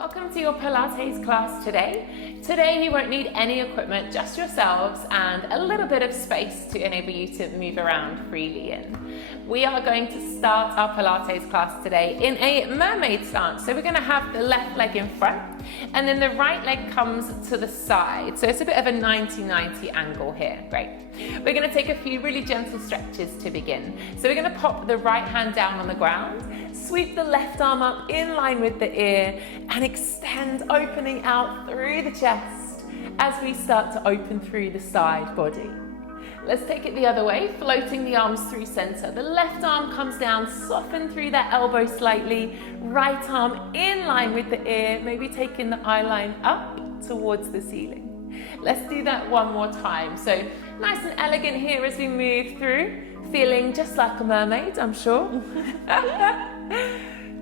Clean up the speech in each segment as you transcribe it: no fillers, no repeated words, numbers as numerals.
Welcome to your Pilates class today. Today you won't need any equipment, just yourselves and a little bit of space to enable you to move around freely in. We are going to start our Pilates class today in a mermaid stance. So we're going to have the left leg in front and then the right leg comes to the side. So it's a bit of a 90-90 angle here. Great. We're going to take a few really gentle stretches to begin. So we're going to pop the right hand down on the ground, sweep the left arm up in line with the ear and extend, opening out through the chest as we start to open through the side body. Let's take it the other way, floating the arms through center. The left arm comes down, soften through that elbow slightly, right arm in line with the ear, maybe taking the eye line up towards the ceiling. Let's do that one more time. So nice and elegant here as we move through, feeling just like a mermaid, I'm sure.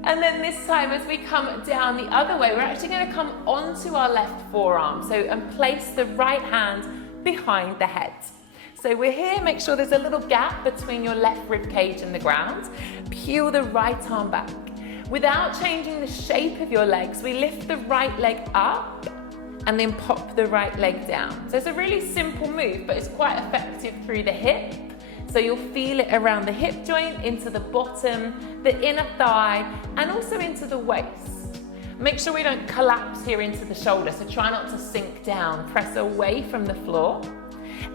And then this time as we come down the other way, we're actually going to come onto our left forearm. So and place the right hand behind the head. So we're here, make sure there's a little gap between your left rib cage and the ground. Peel the right arm back. Without changing the shape of your legs, we lift the right leg up and then pop the right leg down. So it's a really simple move, but it's quite effective through the hip. So you'll feel it around the hip joint, into the bottom, the inner thigh, and also into the waist. Make sure we don't collapse here into the shoulder, so try not to sink down. Press away from the floor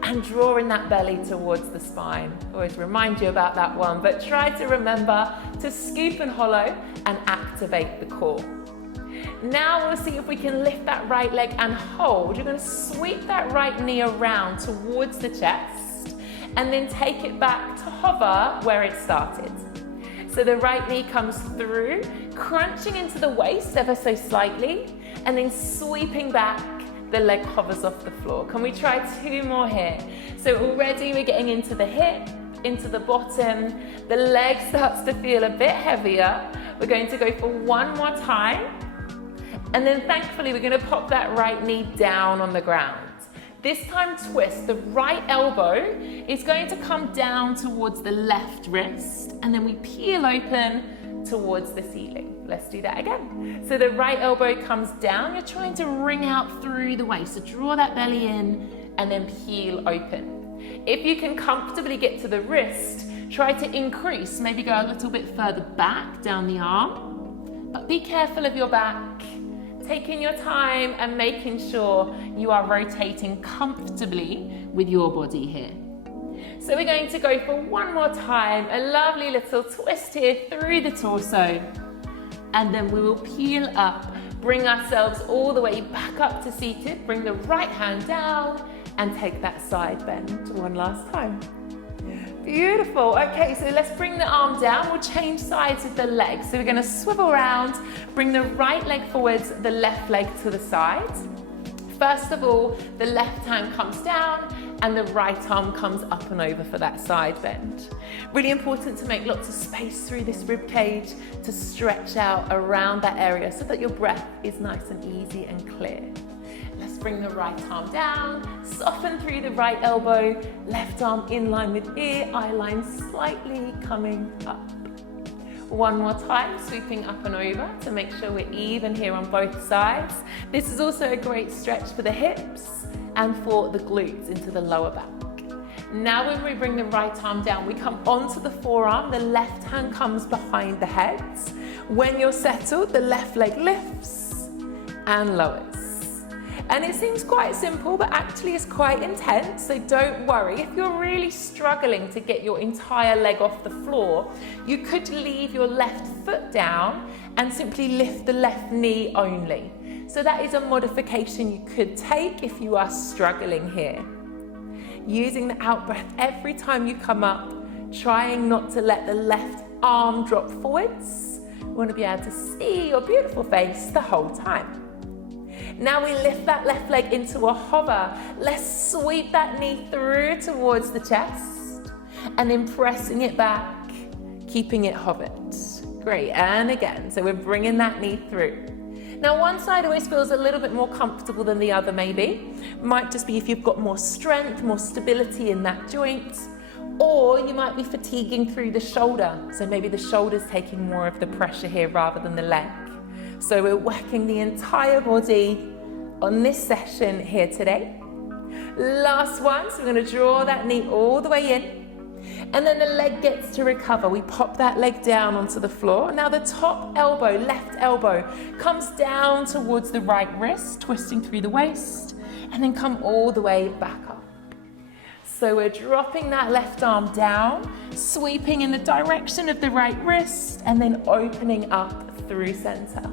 and draw in that belly towards the spine. Always remind you about that one, but try to remember to scoop and hollow and activate the core. Now we'll see if we can lift that right leg and hold. You're going to sweep that right knee around towards the chest and then take it back to hover where it started. So the right knee comes through, crunching into the waist ever so slightly, and then sweeping back, the leg hovers off the floor. Can we try two more here? So already we're getting into the hip, into the bottom, the leg starts to feel a bit heavier. We're going to go for one more time, and then thankfully we're going to pop that right knee down on the ground. This time twist, the right elbow is going to come down towards the left wrist and then we peel open towards the ceiling. Let's do that again. So the right elbow comes down, you're trying to wring out through the waist. So draw that belly in and then peel open. If you can comfortably get to the wrist, try to increase, maybe go a little bit further back down the arm, but be careful of your back. Taking your time and making sure you are rotating comfortably with your body here. So we're going to go for one more time, a lovely little twist here through the torso, and then we will peel up, bring ourselves all the way back up to seated, bring the right hand down and take that side bend one last time. Beautiful. Okay, so let's bring the arm down. We'll change sides with the legs. So we're going to swivel around, bring the right leg forwards, the left leg to the side. First of all, the left hand comes down and the right arm comes up and over for that side bend. Really important to make lots of space through this rib cage to stretch out around that area so that your breath is nice and easy and clear. Let's bring the right arm down, soften through the right elbow, left arm in line with ear, eye line slightly coming up. One more time, sweeping up and over to make sure we're even here on both sides. This is also a great stretch for the hips and for the glutes into the lower back. Now when we bring the right arm down, we come onto the forearm, the left hand comes behind the head. When you're settled, the left leg lifts and lowers. And it seems quite simple, but actually it's quite intense, so don't worry. If you're really struggling to get your entire leg off the floor, you could leave your left foot down and simply lift the left knee only. So that is a modification you could take if you are struggling here. Using the out breath every time you come up, trying not to let the left arm drop forwards. You want to be able to see your beautiful face the whole time. Now we lift that left leg into a hover. Let's sweep that knee through towards the chest and then pressing it back, keeping it hovered. Great, and again. So we're bringing that knee through. Now one side always feels a little bit more comfortable than the other maybe. Might just be if you've got more strength, more stability in that joint, or you might be fatiguing through the shoulder. So maybe the shoulder's taking more of the pressure here rather than the leg. So we're working the entire body on this session here today. Last one, so we're going to draw that knee all the way in. And then the leg gets to recover. We pop that leg down onto the floor. Now the top elbow, left elbow, comes down towards the right wrist, twisting through the waist, and then come all the way back up. So we're dropping that left arm down, sweeping in the direction of the right wrist, and then opening up through center.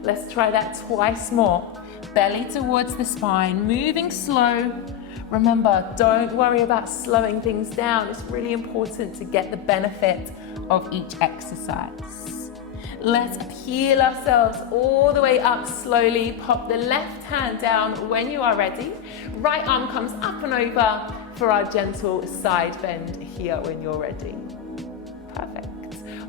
Let's try that twice more. Belly towards the spine, moving slow. Remember, don't worry about slowing things down. It's really important to get the benefit of each exercise. Let's peel ourselves all the way up slowly. Pop the left hand down when you are ready. Right arm comes up and over for our gentle side bend here when you're ready. Perfect.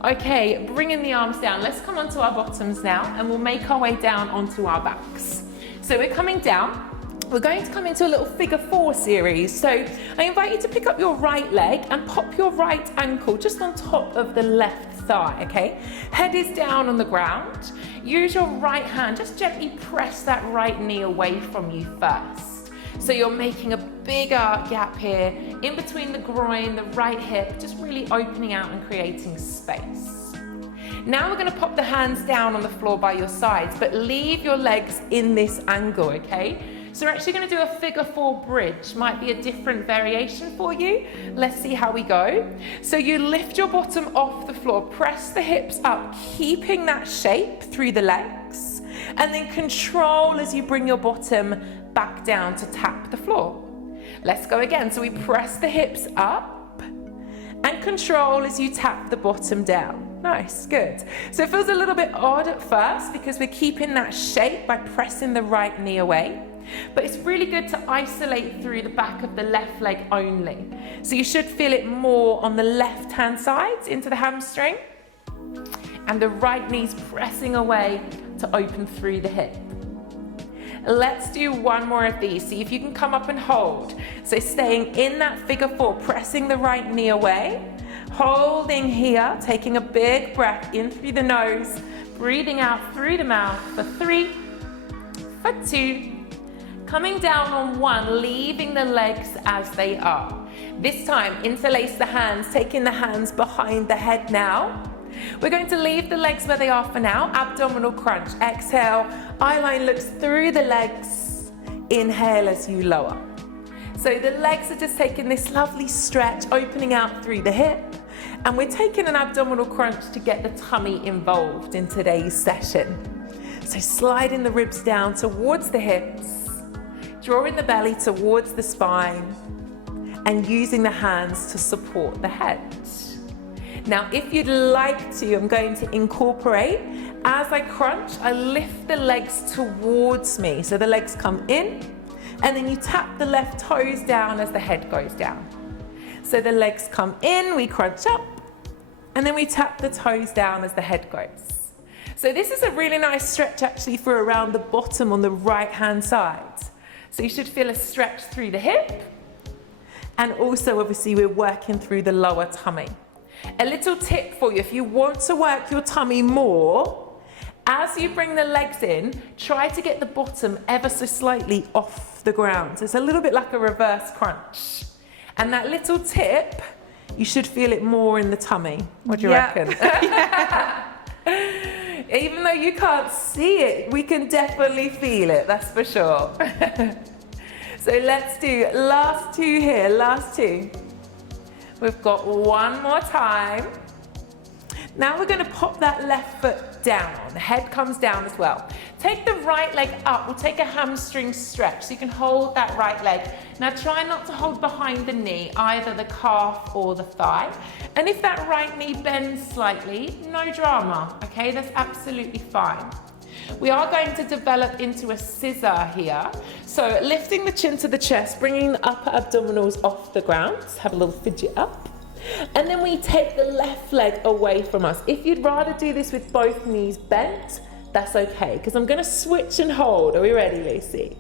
Okay, bringing the arms down. Let's come onto our bottoms now, and we'll make our way down onto our backs. So we're coming down. We're going to come into a little figure 4 series. So I invite you to pick up your right leg and pop your right ankle just on top of the left thigh, okay? Head is down on the ground. Use your right hand, just gently press that right knee away from you first. So you're making a bigger gap here in between the groin, the right hip, just really opening out and creating space. Now we're going to pop the hands down on the floor by your sides, but leave your legs in this angle, okay? So we're actually going to do a figure 4 bridge. Might be a different variation for you. Let's see how we go. So you lift your bottom off the floor, press the hips up, keeping that shape through the legs, and then control as you bring your bottom back down to tap the floor. Let's go again. So we press the hips up and control as you tap the bottom down. Nice, good. So it feels a little bit odd at first because we're keeping that shape by pressing the right knee away. But it's really good to isolate through the back of the left leg only. So you should feel it more on the left hand side into the hamstring, and the right knee's pressing away to open through the hip. Let's do one more of these. See if you can come up and hold. So staying in that figure 4, pressing the right knee away, holding here, taking a big breath in through the nose, breathing out through the mouth for 3, for 2, coming down on 1, leaving the legs as they are. This time, interlace the hands, taking the hands behind the head now. We're going to leave the legs where they are for now. Abdominal crunch. Exhale, eye line looks through the legs. Inhale as you lower. So the legs are just taking this lovely stretch, opening out through the hip. And we're taking an abdominal crunch to get the tummy involved in today's session. So sliding the ribs down towards the hips, drawing the belly towards the spine, and using the hands to support the head. Now, if you'd like to, I'm going to incorporate, as I crunch, I lift the legs towards me. So the legs come in, and then you tap the left toes down as the head goes down. So the legs come in, we crunch up, and then we tap the toes down as the head goes. So this is a really nice stretch actually for around the bottom on the right hand side. So you should feel a stretch through the hip, and also obviously we're working through the lower tummy. A little tip for you, if you want to work your tummy more, as you bring the legs in, try to get the bottom ever so slightly off the ground. So it's a little bit like a reverse crunch. And that little tip, you should feel it more in the tummy. What do you reckon? Even though you can't see it, we can definitely feel it, that's for sure. So let's do last 2 here, last 2. We've got one more time. Now we're going to pop that left foot down. The head comes down as well. Take the right leg up. We'll take a hamstring stretch. So you can hold that right leg. Now try not to hold behind the knee, either the calf or the thigh. And if that right knee bends slightly, no drama, okay? That's absolutely fine. We are going to develop into a scissor here. So lifting the chin to the chest, bringing the upper abdominals off the ground. Let's have a little fidget up. And then we take the left leg away from us. If you'd rather do this with both knees bent, that's okay, because I'm going to switch and hold. Are we ready, Lucy?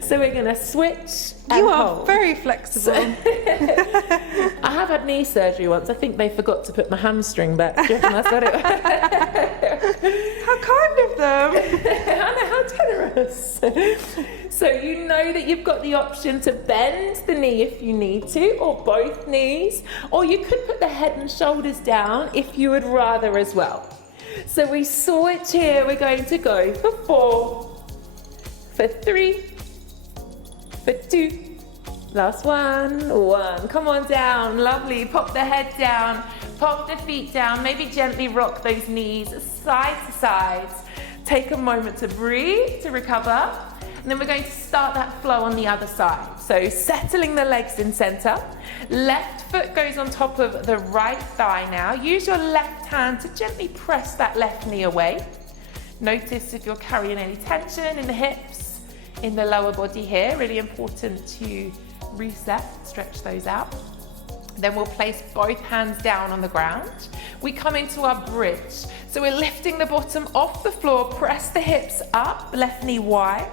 So we're going to switch and You are hold. very flexible. I have had knee surgery once. I think they forgot to put my hamstring back. Do you reckon that's what it was? How kind of them. I know, how generous. So you know that you've got the option to bend the knee if you need to, or both knees, or you could put the head and shoulders down if you would rather as well. So we switch here. We're going to go for 4, for 3, for 2, last one, 1. Come on down, lovely. Pop the head down, pop the feet down, maybe gently rock those knees side to side. Take a moment to breathe, to recover, and then we're going to start that flow on the other side. So settling the legs in center. Left foot goes on top of the right thigh now. Use your left hand to gently press that left knee away. Notice if you're carrying any tension in the hips, in the lower body here. Really important to reset, stretch those out. Then we'll place both hands down on the ground. We come into our bridge. So we're lifting the bottom off the floor, press the hips up, left knee wide,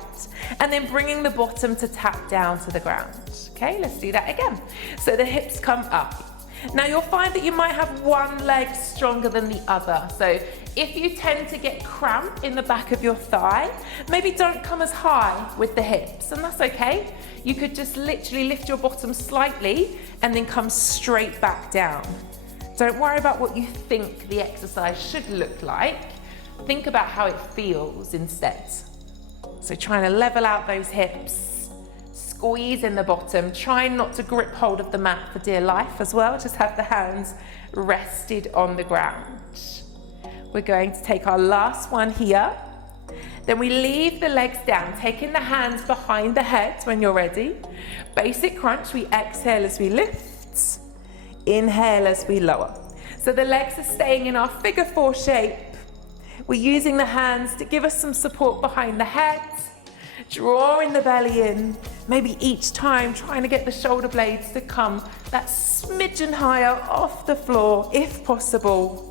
and then bringing the bottom to tap down to the ground. Okay, let's do that again. So the hips come up. Now you'll find that you might have one leg stronger than the other. So if you tend to get cramp in the back of your thigh, maybe don't come as high with the hips, and that's okay. You could just literally lift your bottom slightly and then come straight back down. Don't worry about what you think the exercise should look like. Think about how it feels instead. So trying to level out those hips, squeeze in the bottom, try not to grip hold of the mat for dear life as well. Just have the hands rested on the ground. We're going to take our last one here. Then we leave the legs down, taking the hands behind the head when you're ready. Basic crunch, we exhale as we lift, inhale as we lower. So the legs are staying in our figure 4 shape. We're using the hands to give us some support behind the head, drawing the belly in, maybe each time trying to get the shoulder blades to come that smidgen higher off the floor if possible.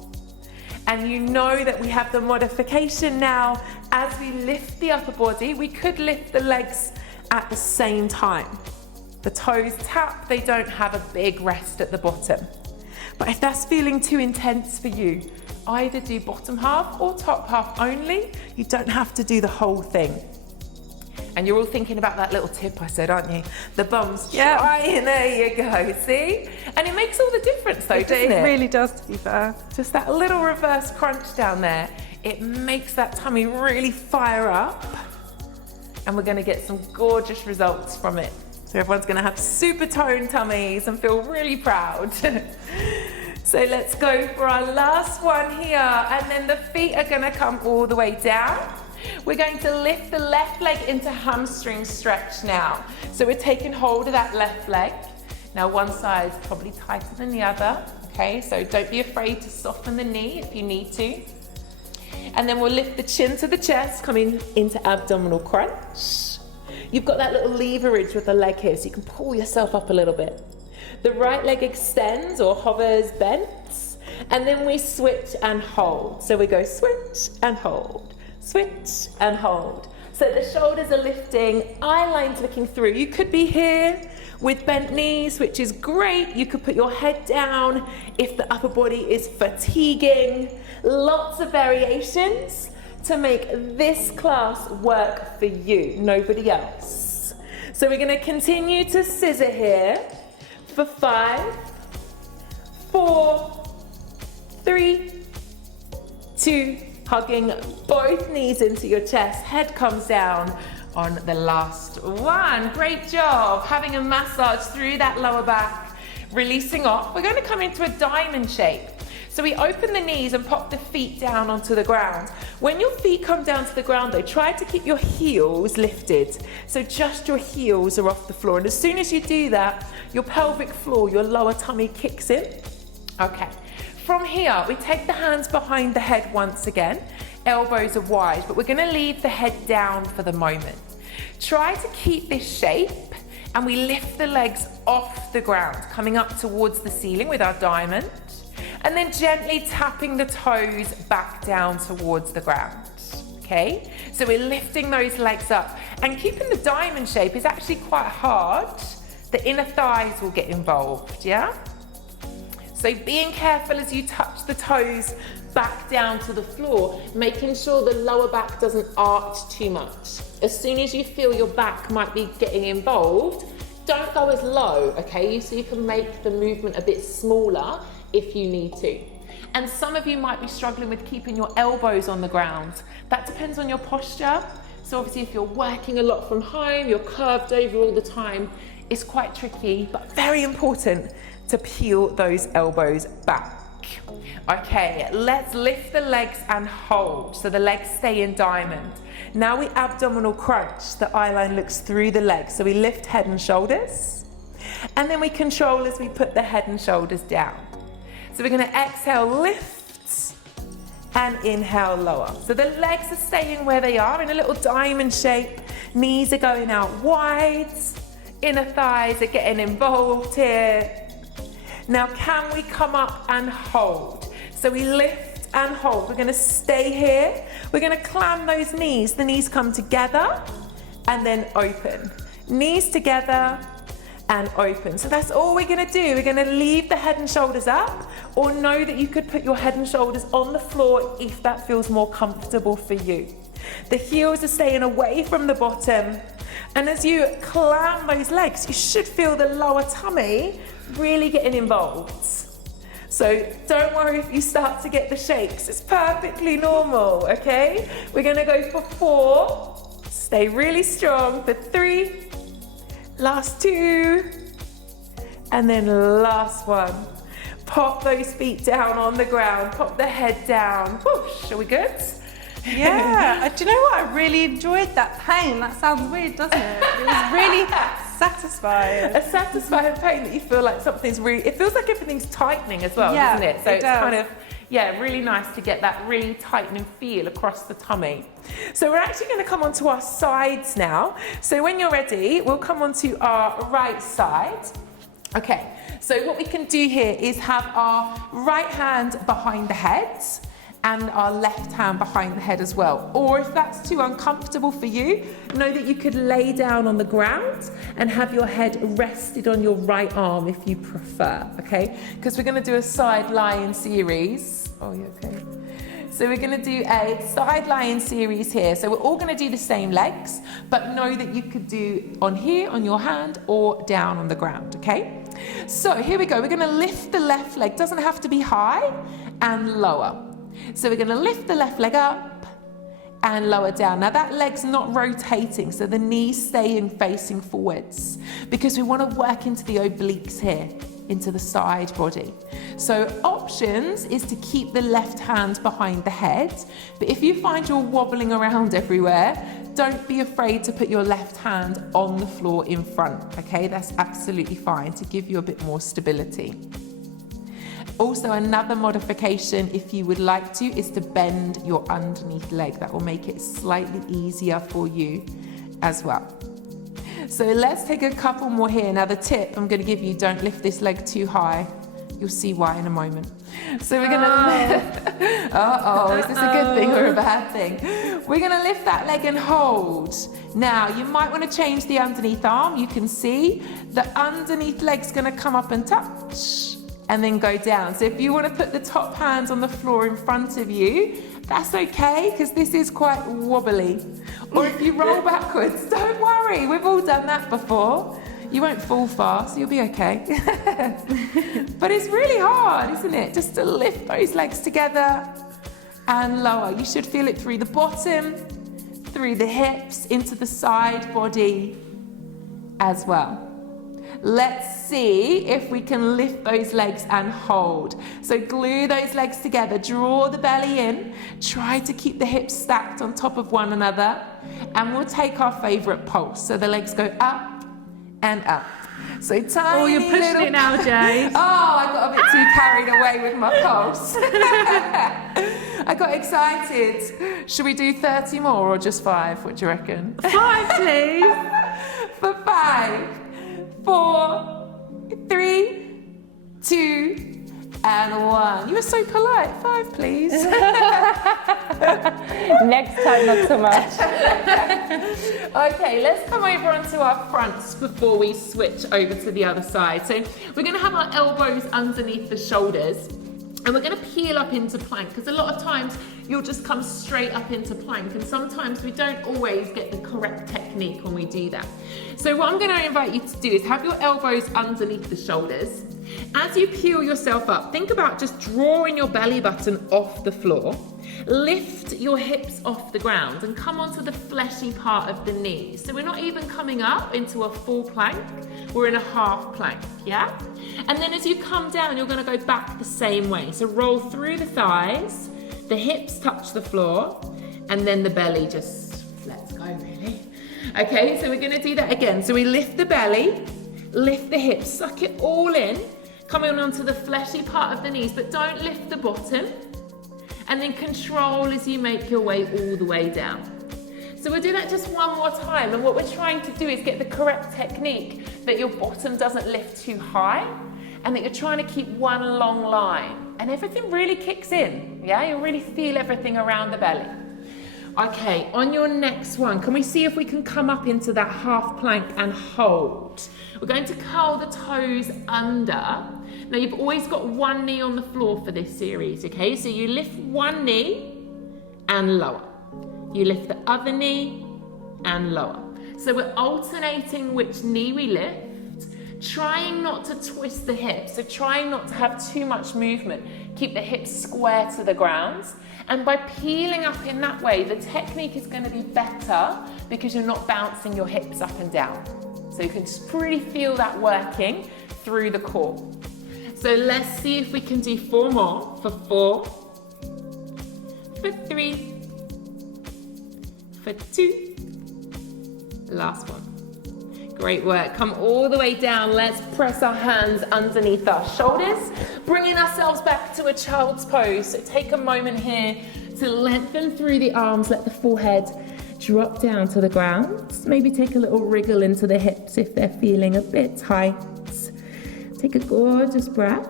And you know that we have the modification now. As we lift the upper body, we could lift the legs at the same time. The toes tap, they don't have a big rest at the bottom. But if that's feeling too intense for you, either do bottom half or top half only. You don't have to do the whole thing. And you're all thinking about that little tip I said, aren't you? The bum's trying, there you go, see? And it makes all the difference though, doesn't it? It really does, to be fair. Just that little reverse crunch down there, it makes that tummy really fire up. And we're gonna get some gorgeous results from it. So everyone's gonna have super toned tummies and feel really proud. So let's go for our last one here. And then the feet are gonna come all the way down. We're going to lift the left leg into hamstring stretch now. So we're taking hold of that left leg. Now one side's probably tighter than the other, okay? So don't be afraid to soften the knee if you need to. And then we'll lift the chin to the chest, coming into abdominal crunch. You've got that little leverage with the leg here, so you can pull yourself up a little bit. The right leg extends or hovers bent, and then we switch and hold. So we go switch and hold. Switch and hold. So the shoulders are lifting, eye lines looking through. You could be here with bent knees, which is great. You could put your head down if the upper body is fatiguing. Lots of variations to make this class work for you, nobody else. So we're gonna continue to scissor here for 5, 4, 3, 2, hugging both knees into your chest, head comes down on the last one. Great job, having a massage through that lower back, releasing off. We're going to come into a diamond shape. So we open the knees and pop the feet down onto the ground. When your feet come down to the ground though, try to keep your heels lifted. So just your heels are off the floor. And as soon as you do that, your pelvic floor, your lower tummy kicks in. Okay. From here, we take the hands behind the head once again. Elbows are wide, but we're gonna leave the head down for the moment. Try to keep this shape, and we lift the legs off the ground, coming up towards the ceiling with our diamond, and then gently tapping the toes back down towards the ground, okay? So we're lifting those legs up, and keeping the diamond shape is actually quite hard. The inner thighs will get involved, yeah? So being careful as you touch the toes back down to the floor, making sure the lower back doesn't arch too much. As soon as you feel your back might be getting involved, don't go as low, okay? So you can make the movement a bit smaller if you need to. And some of you might be struggling with keeping your elbows on the ground. That depends on your posture. So obviously if you're working a lot from home, you're curved over all the time, it's quite tricky, but very important to peel those elbows back. Okay, let's lift the legs and hold. So the legs stay in diamond. Now we abdominal crunch. The eye line looks through the legs. So we lift head and shoulders. And then we control as we put the head and shoulders down. So we're gonna exhale, lift, and inhale, lower. So the legs are staying where they are in a little diamond shape. Knees are going out wide. Inner thighs are getting involved here. Now can we come up and hold? So we lift and hold. We're gonna stay here. We're gonna clam those knees. The knees come together and then open. Knees together and open. So that's all we're gonna do. We're gonna leave the head and shoulders up, or know that you could put your head and shoulders on the floor if that feels more comfortable for you. The heels are staying away from the bottom. And as you clam those legs, you should feel the lower tummy really getting involved. So don't worry if you start to get the shakes. It's perfectly normal, okay? We're gonna go for 4. Stay really strong for 3. Last 2. And then last 1. Pop those feet down on the ground. Pop the head down. Whoosh, are we good? Yeah, do you know what? I really enjoyed that pain. That sounds weird, doesn't it? It was really satisfying. A satisfying pain that you feel like something's really, it feels like everything's tightening as well, doesn't it? So it's kind of, yeah, really nice to get that really tightening feel across the tummy. So we're actually going to come onto our sides now. So when you're ready, we'll come onto our right side. Okay, so what we can do here is have our right hand behind the head and our left hand behind the head as well. Or if that's too uncomfortable for you, know that you could lay down on the ground and have your head rested on your right arm if you prefer, okay? Because we're gonna do a side lying series. Oh, you okay? So we're gonna do a side lying series here. So we're all gonna do the same legs, but know that you could do on here, on your hand, or down on the ground, okay? So here we go, we're gonna lift the left leg, doesn't have to be high, and lower. So we're going to lift the left leg up and lower down. Now that leg's not rotating, so the knees staying facing forwards, because we want to work into the obliques here, into the side body. So options is to keep the left hand behind the head, but if you find you're wobbling around everywhere, don't be afraid to put your left hand on the floor in front, okay? That's absolutely fine to give you a bit more stability. Also, another modification, if you would like to, is to bend your underneath leg. That will make it slightly easier for you as well. So let's take a couple more here. Now the tip I'm going to give you, don't lift this leg too high. You'll see why in a moment. So we're going to, is this a good thing or a bad thing? We're going to lift that leg and hold. Now you might want to change the underneath arm. You can see the underneath leg's going to come up and touch, and then go down. So if you want to put the top hands on the floor in front of you, that's okay, because this is quite wobbly. Or if you roll backwards, don't worry, we've all done that before. You won't fall far, so you'll be okay. But it's really hard, isn't it? Just to lift those legs together and lower. You should feel it through the bottom, through the hips, into the side body as well. Let's see if we can lift those legs and hold. So glue those legs together, draw the belly in, try to keep the hips stacked on top of one another, and we'll take our favorite pulse. So the legs go up and up. So tiny. Oh, you're pushing little... it now, Jade. Oh, I got a bit too carried away with my pulse. I got excited. Should we do 30 more or just 5? What do you reckon? 5, please. For 5. 4, 3, 2, and 1. You were so polite. 5, please. Next time, not so much. Okay, let's come over onto our fronts before we switch over to the other side. So we're going to have our elbows underneath the shoulders. And we're going to peel up into plank, because a lot of times you'll just come straight up into plank, and sometimes we don't always get the correct technique when we do that. So what I'm going to invite you to do is have your elbows underneath the shoulders. As you peel yourself up, think about just drawing your belly button off the floor. Lift your hips off the ground and come onto the fleshy part of the knees. So we're not even coming up into a full plank, we're in a half plank, yeah? And then as you come down, you're going to go back the same way. So roll through the thighs, the hips touch the floor, and then the belly just lets go, really. Okay, so we're going to do that again. So we lift the belly, lift the hips, suck it all in, coming onto the fleshy part of the knees, but don't lift the bottom. And then control as you make your way all the way down. So we'll do that just one more time, and what we're trying to do is get the correct technique that your bottom doesn't lift too high and that you're trying to keep one long line, and everything really kicks in, yeah? You'll really feel everything around the belly. Okay, on your next one, can we see if we can come up into that half plank and hold? We're going to curl the toes under. Now you've always got one knee on the floor for this series, okay? So you lift one knee and lower. You lift the other knee and lower. So we're alternating which knee we lift, trying not to twist the hips, so trying not to have too much movement. Keep the hips square to the ground. And by peeling up in that way, the technique is going to be better because you're not bouncing your hips up and down. So you can just really feel that working through the core. So let's see if we can do 4 more. For 4, for 3, for 2, last one. Great work. Come all the way down. Let's press our hands underneath our shoulders, bringing ourselves back to a child's pose. So take a moment here to lengthen through the arms, let the forehead drop down to the ground. Maybe take a little wriggle into the hips if they're feeling a bit tight. Take a gorgeous breath.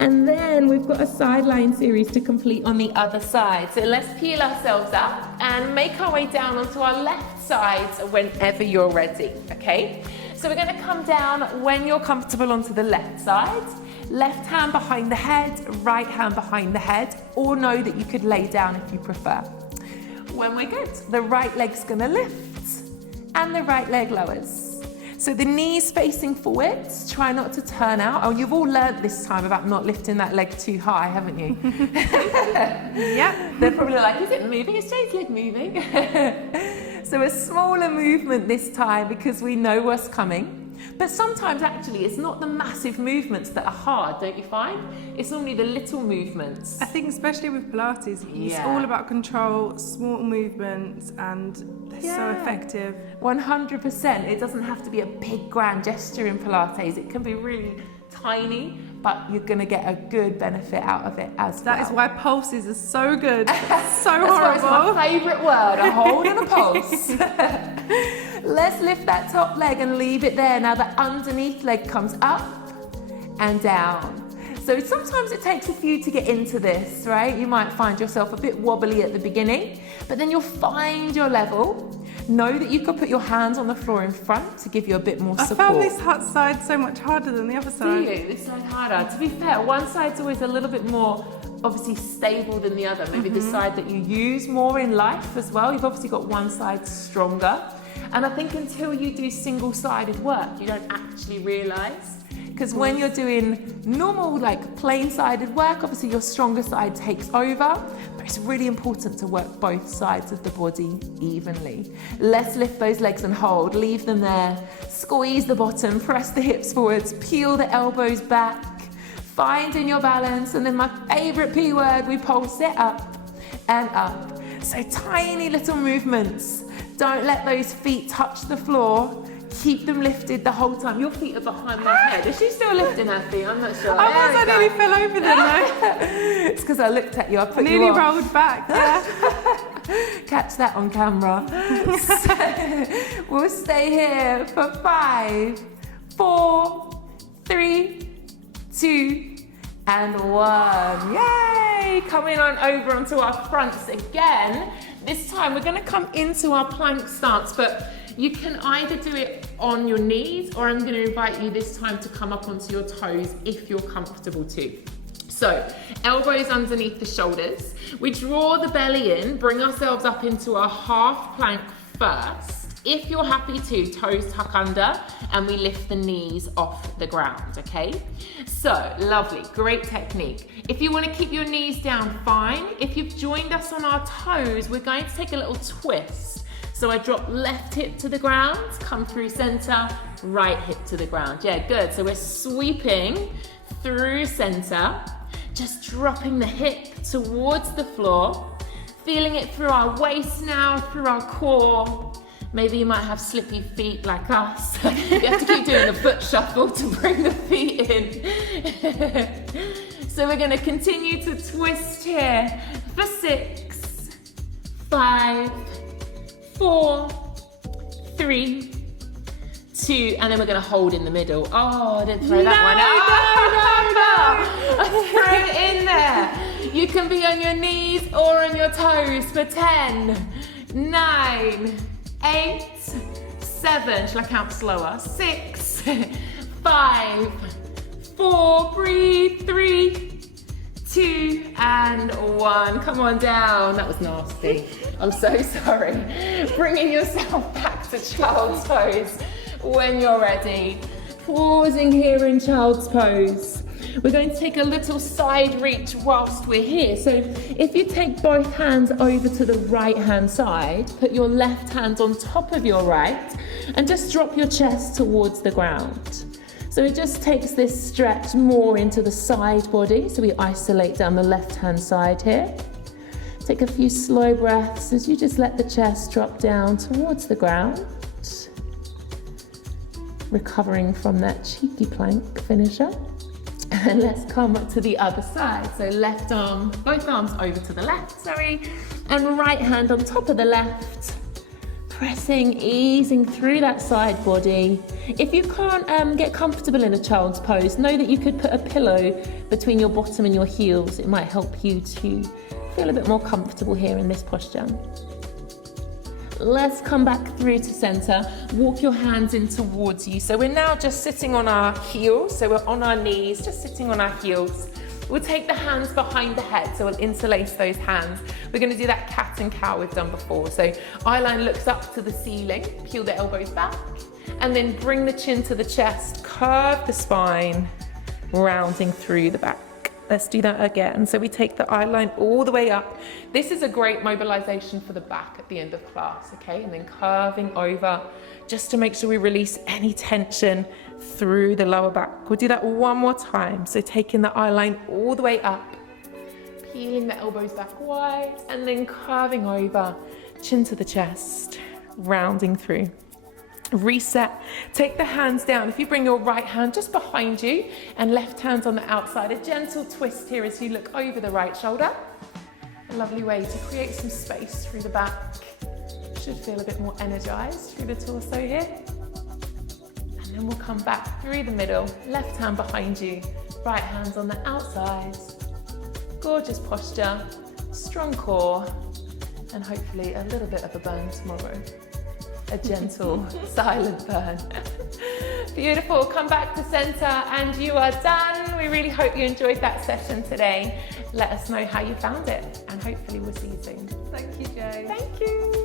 And then we've got a sideline series to complete on the other side. So let's peel ourselves up and make our way down onto our left side whenever you're ready, okay? So we're going to come down when you're comfortable onto the left side. Left hand behind the head, right hand behind the head, or know that you could lay down if you prefer. When we're good, the right leg's going to lift and the right leg lowers. So the knees facing forwards, try not to turn out. Oh, you've all learnt this time about not lifting that leg too high, haven't you? Yep. They're probably like, is it moving? Is Jade's leg moving? So a smaller movement this time because we know what's coming. But sometimes actually it's not the massive movements that are hard, don't you find? It's normally the little movements. I think especially with Pilates, it's all about control, small movements, and they're so effective. 100%. It doesn't have to be a big grand gesture in Pilates. It can be really tiny, but you're going to get a good benefit out of it as well. That is why pulses are so good. So That's horrible. That's my favourite word, a hold and a pulse. Let's lift that top leg and leave it there. Now the underneath leg comes up and down. So sometimes it takes a few to get into this, right? You might find yourself a bit wobbly at the beginning, but then you'll find your level. Know that you can put your hands on the floor in front to give you a bit more support. I found this side so much harder than the other side. Do you? This side harder. To be fair, one side's always a little bit more obviously stable than the other. Maybe the side that you use more in life as well. You've obviously got one side stronger. And I think until you do single-sided work, you don't actually realise. Because when you're doing normal, like plain-sided work, obviously your stronger side takes over. But it's really important to work both sides of the body evenly. Let's lift those legs and hold. Leave them there. Squeeze the bottom, press the hips forwards, peel the elbows back. Finding your balance. And then my favourite P word, we pulse it up and up. So tiny little movements. Don't let those feet touch the floor. Keep them lifted the whole time. Your feet are behind my head. Is she still lifting her feet? I'm not sure. I nearly fell over then though. It's because I looked at you. I put nearly you off. rolled back, yeah. Catch that on camera. So, we'll stay here for 5, 4, 3, 2, and 1. Yay! Coming on over onto our fronts again. This time we're going to come into our plank stance, but you can either do it on your knees, or I'm going to invite you this time to come up onto your toes if you're comfortable to. So, elbows underneath the shoulders. We draw the belly in, bring ourselves up into our half plank first. If you're happy to, toes tuck under, and we lift the knees off the ground, okay? So, lovely, great technique. If you want to keep your knees down, fine. If you've joined us on our toes, we're going to take a little twist. So I drop left hip to the ground, come through center, right hip to the ground. Yeah, good. So we're sweeping through center, just dropping the hip towards the floor, feeling it through our waist now, through our core. Maybe you might have slippy feet like us. You have to keep doing a foot shuffle to bring the feet in. So we're going to continue to twist here for 6, 5, 4, 3, 2, and then we're going to hold in the middle. Oh, I didn't throw that one. No. Throw it in there. You can be on your knees or on your toes for 10, 9, 8, 7, shall I count slower? 6, 5, 4, breathe, 3, 2, and 1. Come on down. That was nasty. I'm so sorry. Bringing yourself back to child's pose when you're ready. Pausing here in child's pose. We're going to take a little side reach whilst we're here. So if you take both hands over to the right hand side, put your left hand on top of your right and just drop your chest towards the ground. So it just takes this stretch more into the side body. So we isolate down the left hand side here. Take a few slow breaths as you just let the chest drop down towards the ground. Recovering from that cheeky plank finisher. And let's come up to the other side. So left arm, both arms over to the left, and right hand on top of the left. Pressing, easing through that side body. If you can't get comfortable in a child's pose, know that you could put a pillow between your bottom and your heels. It might help you to feel a bit more comfortable here in this posture. Let's come back through to center. Walk your hands in towards you. So we're now just sitting on our heels. So we're on our knees, just sitting on our heels. We'll take the hands behind the head. So we'll interlace those hands. We're going to do that cat and cow we've done before. So eye line looks up to the ceiling. Peel the elbows back. And then bring the chin to the chest. Curve the spine, rounding through the back. Let's do that again. So we take the eye line all the way up. This is a great mobilization for the back at the end of class, okay? And then curving over just to make sure we release any tension through the lower back. We'll do that one more time. So taking the eye line all the way up, peeling the elbows back wide, and then curving over, chin to the chest, rounding through. Reset, take the hands down. If you bring your right hand just behind you and left hand on the outside, a gentle twist here as you look over the right shoulder. A lovely way to create some space through the back. Should feel a bit more energized through the torso here. And then we'll come back through the middle, left hand behind you, right hands on the outside. Gorgeous posture, strong core, and hopefully a little bit of a burn tomorrow. A gentle, silent burn. Beautiful, come back to center and you are done. We really hope you enjoyed that session today. Let us know how you found it and hopefully we'll see you soon. Thank you, Jade. Thank you.